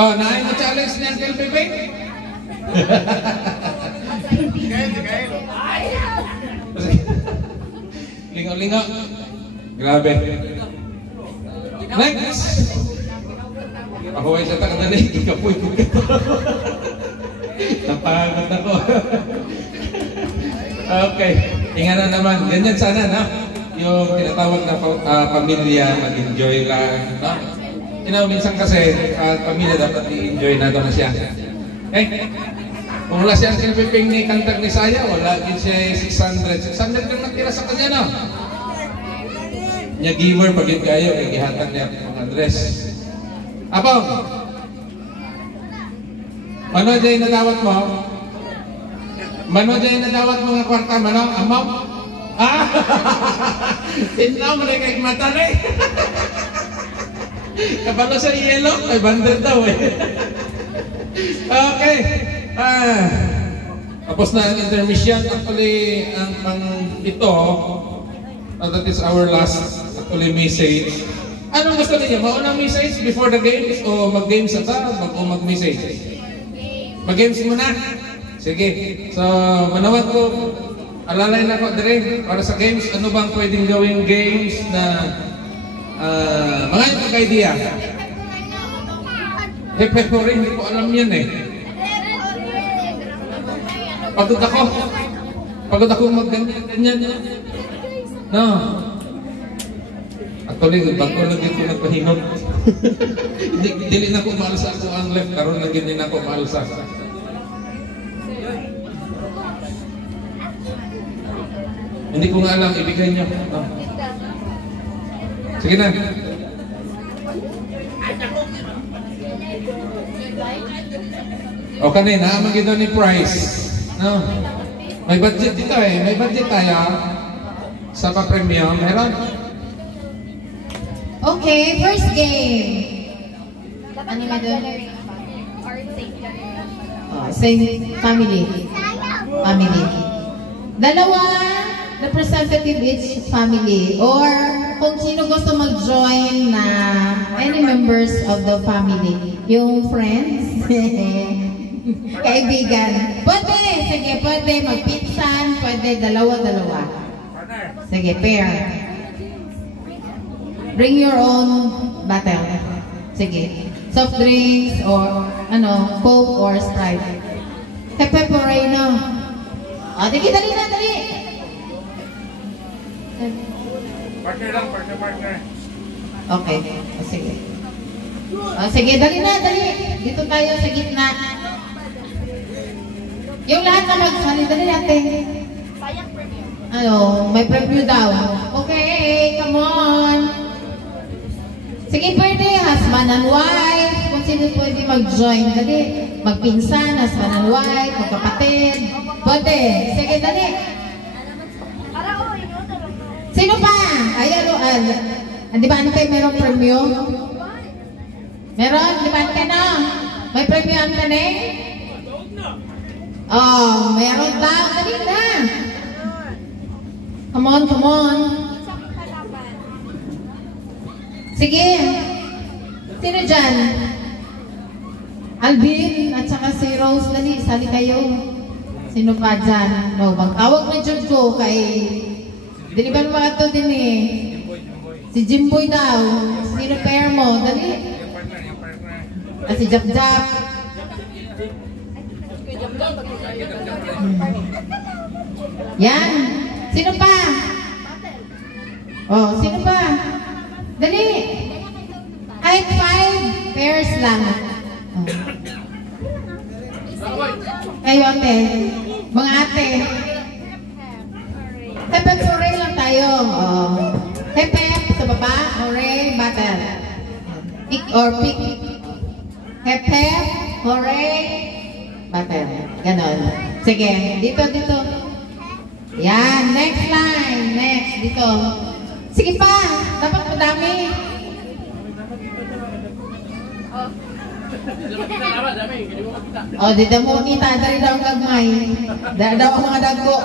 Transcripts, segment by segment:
Oh, naay mo challenge ni Uncle Pepe? Lingaw-lingaw. Grabe. Next! Pahuway siya takadali. Ikapoy ko ka. Napagod ako. Okay. Ingatan naman. Ganyan sana, no? Yung tinatawag na pamilya, mag-enjoy lang, no? Minsan kasi, pamilya dapat i-enjoy na ito na siya. Okay? Kung wala siya ang piping ni Kantag ni Saya, wala din siya 600. 600 lang natira sa kanya, no? Nya giver pagit kayo, ihatag niya ang address. Apong! Mano dyan nadawat mo? Mano dyan nadawat mo nga kwarta, mano? Amaw? Ah! Tinaw mo rin kay mata na eh. Kapalo sa yellow, ay bandar daw eh. Okay. Tapos na ang intermission. Actually, ang ito, that is our last actually message. Anong gusto niyo? Maunang message before the games o mag-games ata bago mag-message? Mag-games muna? Sige. So, manawag ko. Alalay na ko dire para sa games. Ano bang pwedeng gawing games na mga pagka-idea? Hepe ko rin, hindi ko alam yan eh. Pagod ako mag-ganyan. No. Actually, bago lagi ko nagpahinot. Dili na ko maalsa ako ang left, karon lagi din ako maalsa. Hindi ko nga alam, ibigay niyo. No. Sige na. O kanina, mag-ito ni Price. No. May budget dito eh. May budget tayo. Sa pa-premium. Meron? Okay, first game. Ano na doon? Same family. Family. Dalawa representative each family. Or kung sino gusto mag-join na any members of the family. Yung friends. Kaibigan. Pwede. Sige, pwede magpinsan. Pwede dalawa-dalawa. Sige, pair. Bring your own bottle. Sige. Soft drinks or Coke or Sprite. Pepperoni na. O, dali na, dali. Partner lang, partner. Okay. O, sige. O, sige, dali na, dali. Dito tayo sa gitna. Yung lahat na magsali, dali natin. May preview daw. Okay, come on. Sige, pwede. Husband and wife. Kung sino pwede mag-join. Dali. Magpinsan, husband and wife, magkapatid. Pwede. Sige, dali. Sino pa? Ayan. Di ba ano kayo merong preview? Meron? Di ba ano kayo na? May preview ang kanin? Oh, meron daw. Dali na. Come on. Sige. Sino dyan? Alvin at saka si Rose. Dali, sali kayo. Sino pa dyan? No, magtawag na dyan ko kay... Dili ba mga ito din eh? Si Jimboy daw. Sino pair mo? Dali. Si Jap-Jap. Yan. Sino pa? Oh, sino pa? Dali. Kahit 5 pairs lang. Kayo ate. Mga ate. Hepep, hooray lang tayo. Hepep sa baba. Hooray, battle. Pick or pick. Hepep, hooray, battle. Ganon. Sige, dito. Yan, next line. Next, dito. Sige pa, dapat madami. Dito mo kita. Dari daw ang gagmay. Dari daw ang mga dago.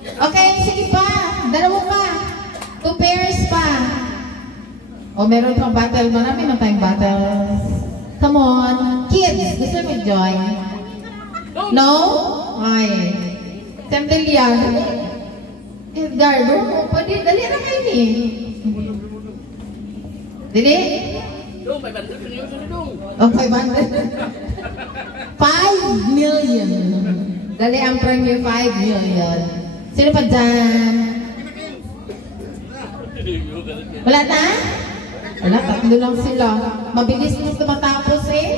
Okay, sige pa. Dalawa pa. 2 pairs pa. O meron pang battle, marami na tayong battles. Come on, kids, gusto mo join? No? Ay. Sandalian. Edgardo, pwede, dali na kayo ni. Dali? Dong, 500 na yun sa dong. O, 500. 5 million. Dali ang premium 5 million. Sino pa dyan? Wala na? Wala, tatlo lang sila. Mabilis na matapos eh.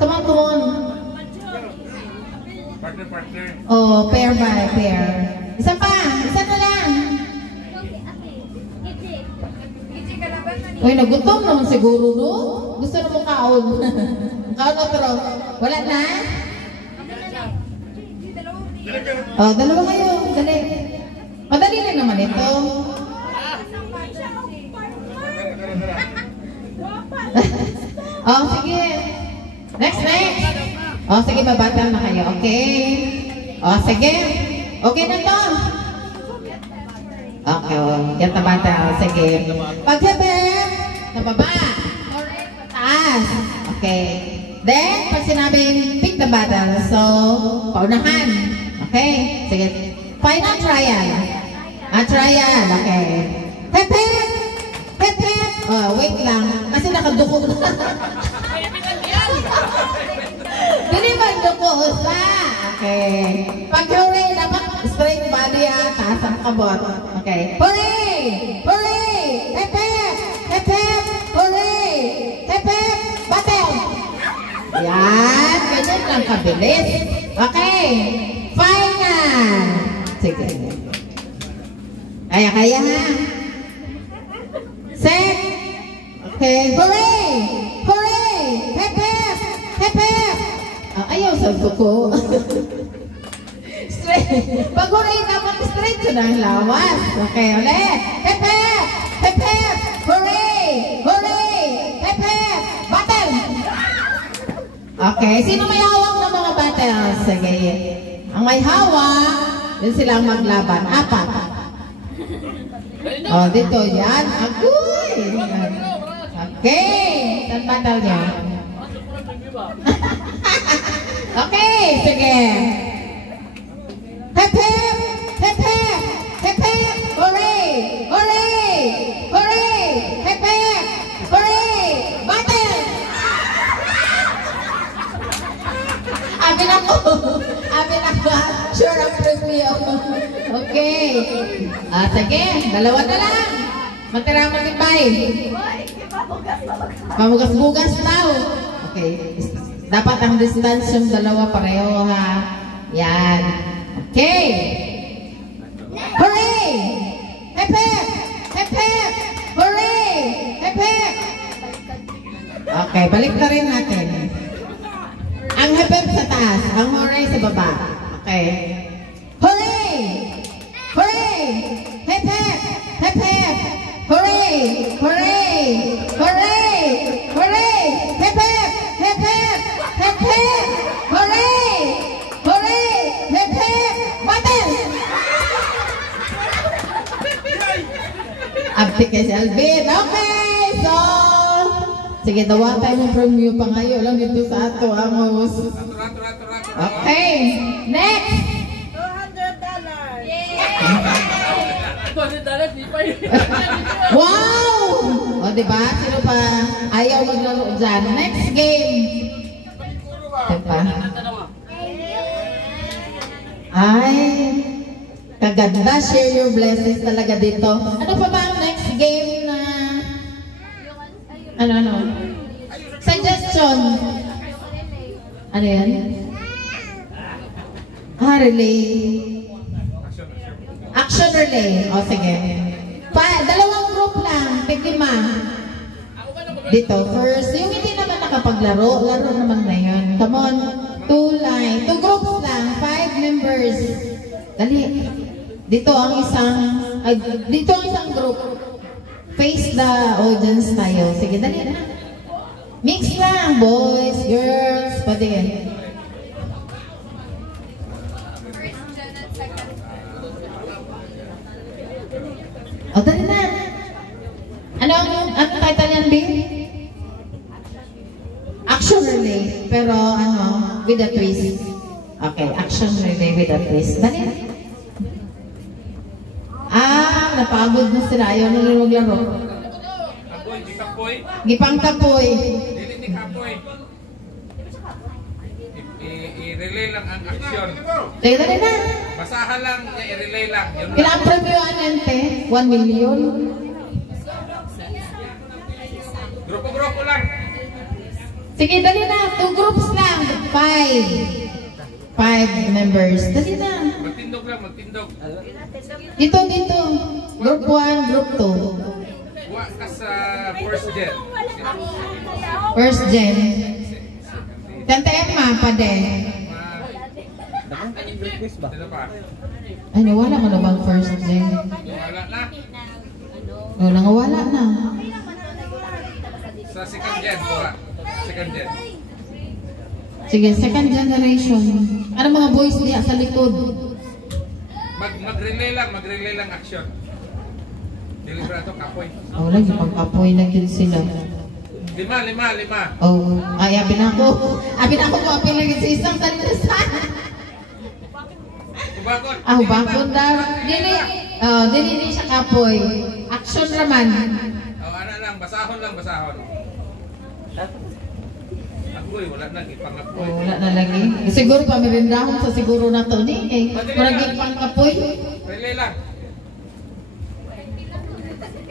Come on, come on. Partner. Oh, pair by pair. Isa pa, isa na lang. Uy, nagutom naman siguro, no? Gusto na mo kaon. Kaon o tro. Wala na? Oh, dalawa kayo. Dali. Madali lang naman ito. Oh, sige. Next. Oh, sige, babatang na kayo. Okay. Oh, sige. Okay na to. Okay, yan na bata. Sige. Pag-hebe, sa baba. Or pataas. Okay. Then, pag sinabing pick the battle, so, paunahan. Okay. Sige. Final trial. Trial. Okay. Pepe! Oh, wait lang. Kasi nakaduko na. Dili ba duko sa? Okay. Pag hooray, dapat straight body taas ang kabot. Okay. Hooray! Hooray! Pepe! Hooray! Pepe! Battle! Yan. Ganyan lang kabilis. Okay. Final! Sige. Kaya ha? Set! Okay. Hooray! Hooray! Pepe! Ayaw sa ko. Straight. Pag hooray dapat straight ko ng lawas. Okay, ulit. Pepe! Hooray! Pepe! Battle! Okay, sino may hawak ng mga battles? Sige. Ang may hawak, yun silang maglaban. 4. Oh, dito yan. Agoy! Okay. Saan battle niya? Okay, sige. Pepe! Hooray! Pepe! Hooray! Battle! Abin ako. Sure ang preview. Okay. Sige. Dalawa na lang. Matira matibay. Mamugas-bugas daw. Okay. Dapat ang distance yung dalawa pareho ha. Yan. Okay. Hooray! Pepe! Hooray! Pepe! Okay, balik na rin natin. Ang hepep sa taas, ang hooray sa baba. Okay. Hooray! Hepep! Hooray! Hepep! Hooray! Hepep! Battle! Abti kay si Alvin. Okay, so sige, dawa tayo ng premium pa ngayon lang dito sa ato, amos. Okay, next. $200. Wow! O, diba? Sino pa ayaw maglaro dyan? Next game. Diba? Ay, kaganda. Share your blessings talaga dito. Ano pa ba ang next game na... Ano? Suggestion. Ano yan? Relay. Action relay. O, sige. Dalawang group lang. Tig-5. Dito. First, yung hindi naman nakapaglaro. Laro naman na yun. Come on. 2 line. 2 groups lang. 5 members. Dali. Dito ang isang group. Face the audience tayo. Sige, dali na. Mix lang. Boys, girls. Pwede yan. O, dali na. Ano pero ano, with a twist. Okay, action relay with a twist. Dali. Napagod na sila. Ayaw na nila maglaro. Kapoy, di kapoy. Gipang kapoy. Dili ni kapoy. I-relay lang ang aksyon. Dali na. Basahan lang, i-relay lang. Yun lang. Ilang premyo anente? 1 million? Grupo-grupo lang. Sige, dali na. 2 groups lang. 5 members. Dali na. Magtindog lang, magtindog. Dito. Group 1, group 2. Wa ka sa first gen. First gen. Tante Emma, pade. Ano pa? Ano, wala mo na bang first gen? Wala na. Wala na. Sa second gen, wala. Second gen. Sige, second generation. Ano mga boys diya sa likod? Mag-relay lang action. Deliberado kapoy. Oh, lagi pang kapoy na yun sila. Lima. Oh, ay, abin ako kung apil lagi sa isang talisan. Ubakon. Bakon daw. Dili siya kapoy. Action raman. Ano lang, basahon. Apoy, wala na, ipangapoy. Wala na lagi. Siguro pa merindahon sa siguro na to ni. Maraging pang kapoy. Relay lang.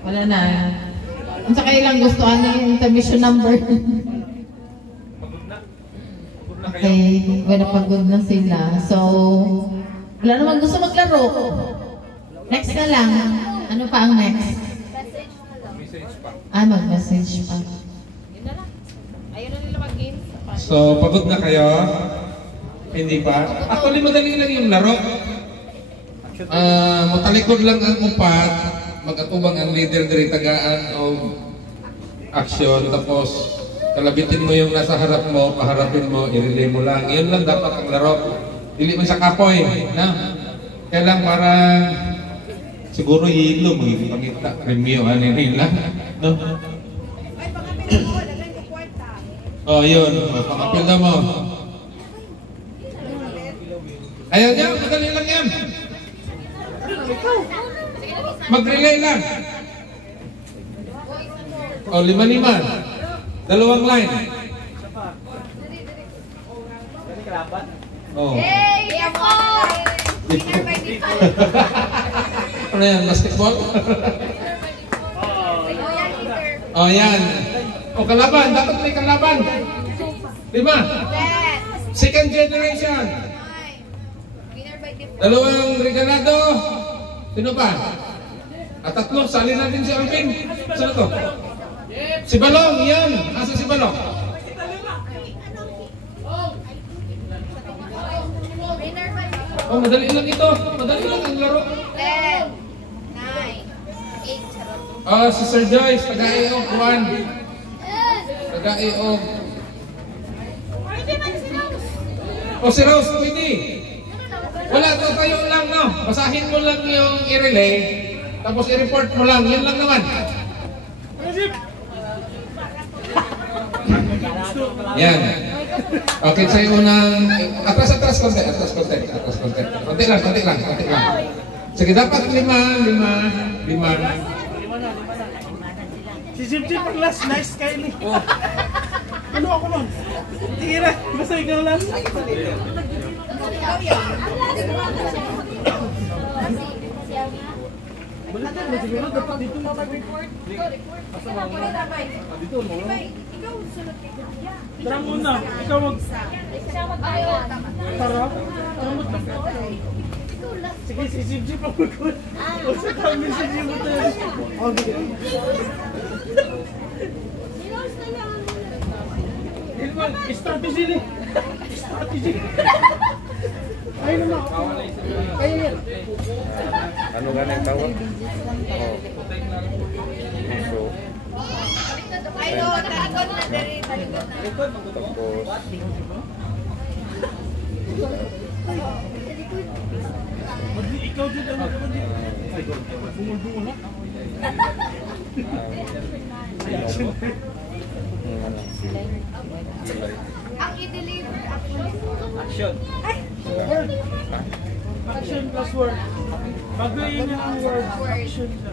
Wala na. Ang sa kailang gusto yung intermission number. Pagod na kayo. Okay, wala pagod na sila. So, wala naman gusto maglaro. Next na lang. Ano pa ang next? Message pa. Mag-message pa. So, pagod na kayo? Hindi pa? Actually, madali lang yung laro. Matalikod lang ang upat. Mag-atubang ang leader dari tagaan o aksyon. Tapos, kalabitin mo yung nasa harap mo, paharapin mo, i-relay mo lang. Yun lang dapat ang laro. Dili mo sa kapoy. Na? Kaya lang parang siguro hilo, magpangita. Premyo, nila. No? Oh, yun. Mapangapil na mo. Ayaw niya, madali lang yan. Mag-relay lang. O, 5-5. 2 line. Oh. Hey, ako! Winner by default. Ano yan, basketball? Oh, yan. O, kalaban. Dapat may kalaban. 5. Second generation. Winner by default. 2 regalado. Sino pa? At 3, sali natin si Alvin. Sino to? Si Balong, yan. Asa si Balong? Winner by default. Oh, madali lang ito. Madali lang ang laro. 10, 9, 8, charot. Si Sir Joyce, taga-iog 1. Taga-iog. Si Rose, pwede. Wala, tayo lang, no? Basahin mo lang yung i-relay, tapos i-report mo lang. Yun lang naman. Yan. Okay, sa'yo unang... Atras konti. Konti lang. Sige, dapat 5. Si Jim pag last, nice kayo ni. Ano ako nun? Sige na, basta ikaw lang. Balikan mo siguro, dapat dito mag-report. Dito mo. Tara muna, ikaw mag... Tara? Sige, si Jim pag mag-report. O sa kami si Jim mo tayo. Okay. Strategy ni. Strategy. Ayun na. Ayun. Ano ganang tawag? Ayun, talikod na dali, talikod na. Ikaw din ang ay, bumulbungo na. Ang i-deliver ako. Action. Action plus word. Baguhin niyo ang word. Action siya.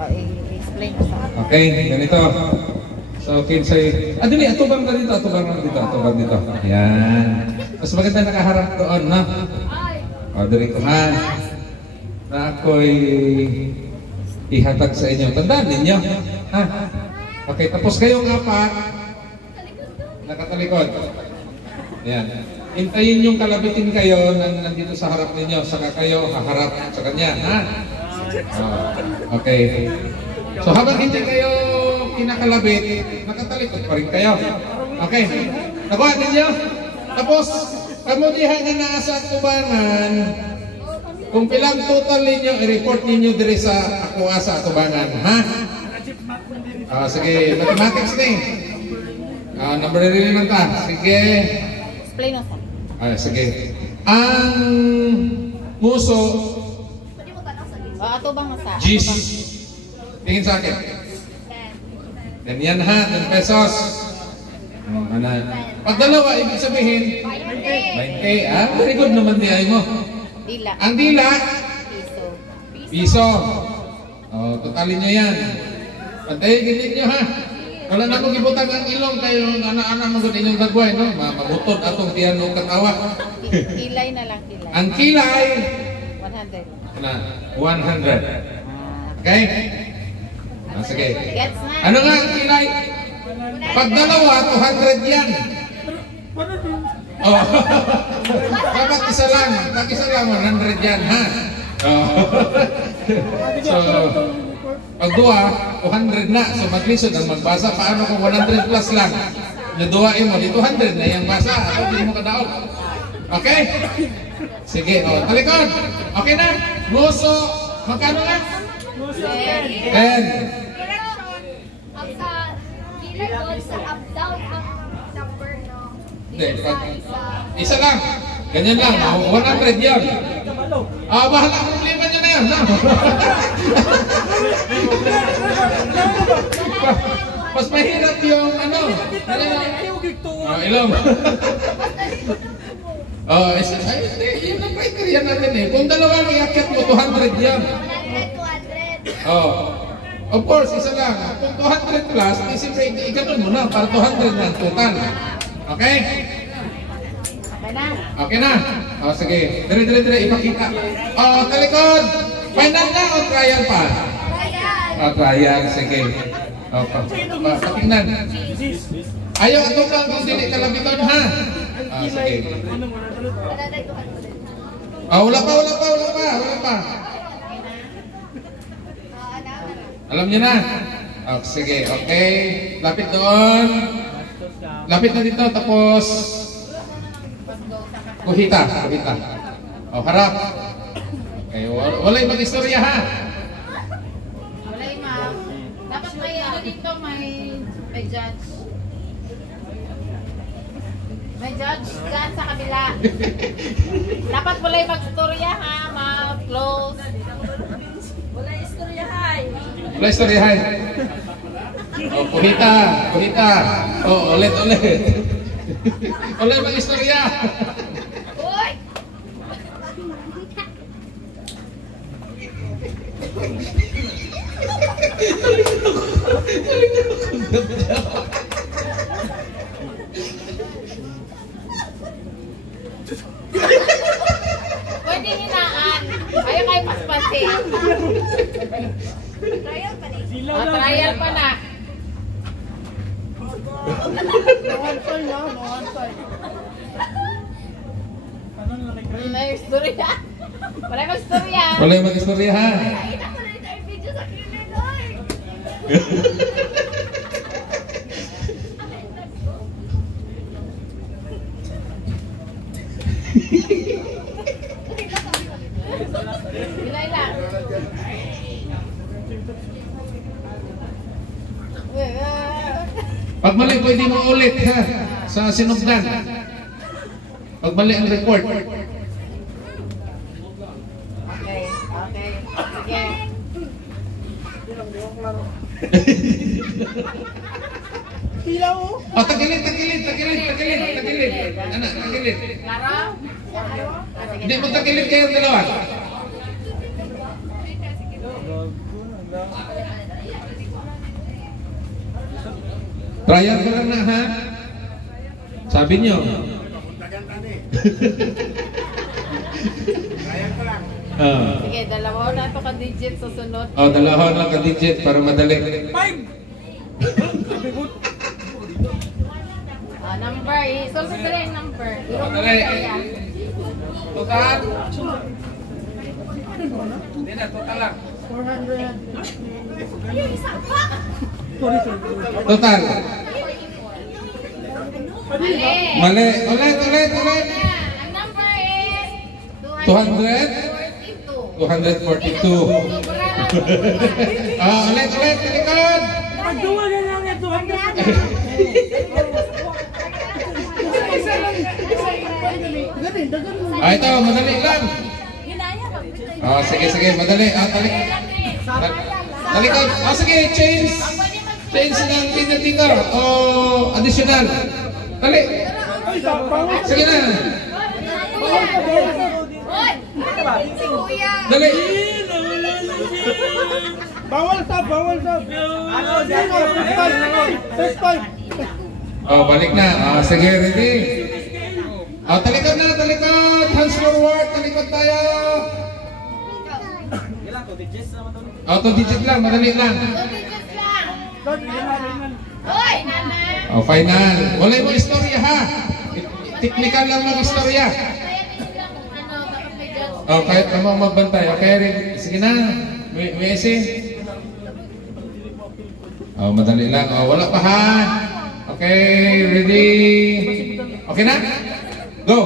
I-explain ko sa akin. Okay, ganito. So, kinsay... dali, atubang ka dito, atubang dito. Yan. Mas maganda nakaharap doon, no? O, dali ko, ha? Na ako'y ihatag sa inyo. Tandaan ninyo, ha? Okay, tapos kayong apat, nakatalikod. Yan. Hintayin yung kalabitin kayo nandito sa harap ninyo, saka kayo haharap sa kanya, ha? Okay. So habang hindi kayo kinakalabit, nakatalikod pa rin kayo. Okay. Nakuha ninyo? Tapos, kamudihan na nasa atubangan, kung pilang total ninyo, i-report ninyo diri sa akuha sa atubangan. Ha? Sige, mathematics ni. Number rin lang ta. Sige. Explain ko sa akin. Sige. Ang muso, Ato bang sa? G's. Tingin sa akin. Ganyan ha, 10 pesos. Pag dalawa, ibig sabihin, 20. Very good naman di ay mo. Dila. Ang dila, Piso. piso. Totalin nyo yan. Pantayin din nyo ha. Wala na mong ibutang ang ilong kayo, anak-anak mo gud inyong dagway, no? Mabutod atong tiyan ng katawa. Kilay na lang, kilay. Ang kilay, 100. 100. Okay? Sige. Gets na. Ano nga ang kilay? Pag dalawa, 200 yan. Oh. Dapat isa lang. Pag isa lang, 100 yan, ha? So, pag dua, 200 na. So, maglisod ang magbasa. Paano kung 100 plus lang? Naduwain mo, di 200 na yung basa. Ako, di mo kadaog. Okay? Sige, talikod. Okay na? Muso, magkano nga? 10. Ang sa kilay doon sa up down ang number no. Hindi, isa lang. Ganyan lang. 100 yan. Bahala problema niya na yan. No? Mas mahirap yung ano. Ilong. Yun ang criteria natin eh. Kung dalawa ang iakyat mo, 200 yan. 200. Of course, isa lang. Kung 200 plus, siyempre, ikanon mo na para 200 na total. Okay? Okay na. Okay na? Sige. Dire, ipakita. Talikod! Final na o trial pa? Trial. Sige. Patingnan. Ayaw ito ka kung dili kalabiton, ha? Sige. Wala pa. Alam niyo na? Sige, okay. Lapit doon. Lapit na dito, tapos kuhita. Harap. Okay, walay mag-istorya, ha? Walay, ma'am. Dapat may ano dito, may judge. May judge dyan sa kabila. Dapat walay mag-istorya, ha? Ma-close. Wala istoryahan. Kuhita. Ulit. Wala mag-istorya. Uy! Pwede hinaan. Ayaw kayo paspasin. Trial pa din. Trial pa na. May istorya. Wala mag-istorya. Wala mag-istorya, ha? Nakita ko na yung video sa kilay doon. Ilay lang. Pag mali, pwede mo ulit, ha? Sa sinugdan. Pag mali ang report. Okay. Sige. Pila oh. Oh, tagilid. Anak, tagilid. Lara? Hindi mo tagilid kayong dalawa. Trial ko lang na, ha? Sabi nyo. Sige, dalawa na ito ka-digit sa sunod. Oh, dalawa lang ka-digit para madali. 5. Number, isulod ko rin yung number. Madali. Total. Hindi na, total lang. 400. Total. Mali. Mali. Ulit. Ang number is 200. 242. 242. Ulit. Likod. Pagduwa na lang ito. Ito, madali lang. Sige, madali. Talikod. Sige, change. Change ng tinga o additional. Dali. Sige na. Dali. Bawal stop. First time. Balik na. Sige, ready. Talikod na. Hands forward. Talikod tayo. 2 digit lang. Madali lang. Hoy, nana! Final. Wala mo istorya, ha? Technical lang ng istorya. Kahit namang magbantay. Okay, sige na. May ese. Madali lang. Wala pa, ha? Okay, ready? Okay na? Go!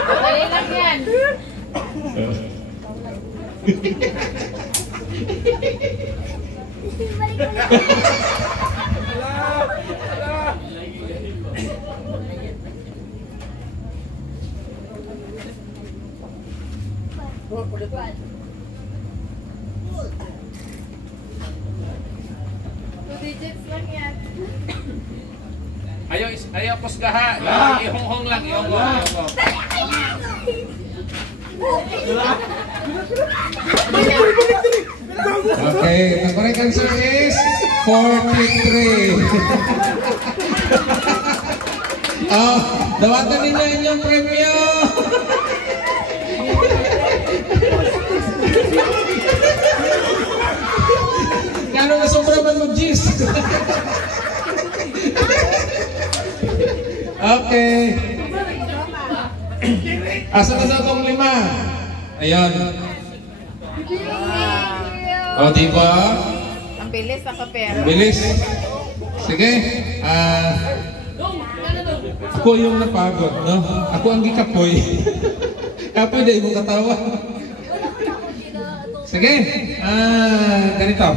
Dali lang yan. Two digits lang yan. Ayaw pusgaha. Ihonghong lang. Okay, the correct answer is 43. Dawatan ninyo inyong premyo. Kano na sobra man mo, Gis? Okay. Asa na sa itong 5? Ayan. Diba? Ang bilis ako pero. Bilis. Sige. Ako yung napagod, no? Ako ang gikapoy. Kapoy na ibong katawa. Sige. Ganito.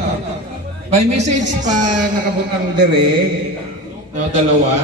May message pa nakabutang dere. No, dalawa.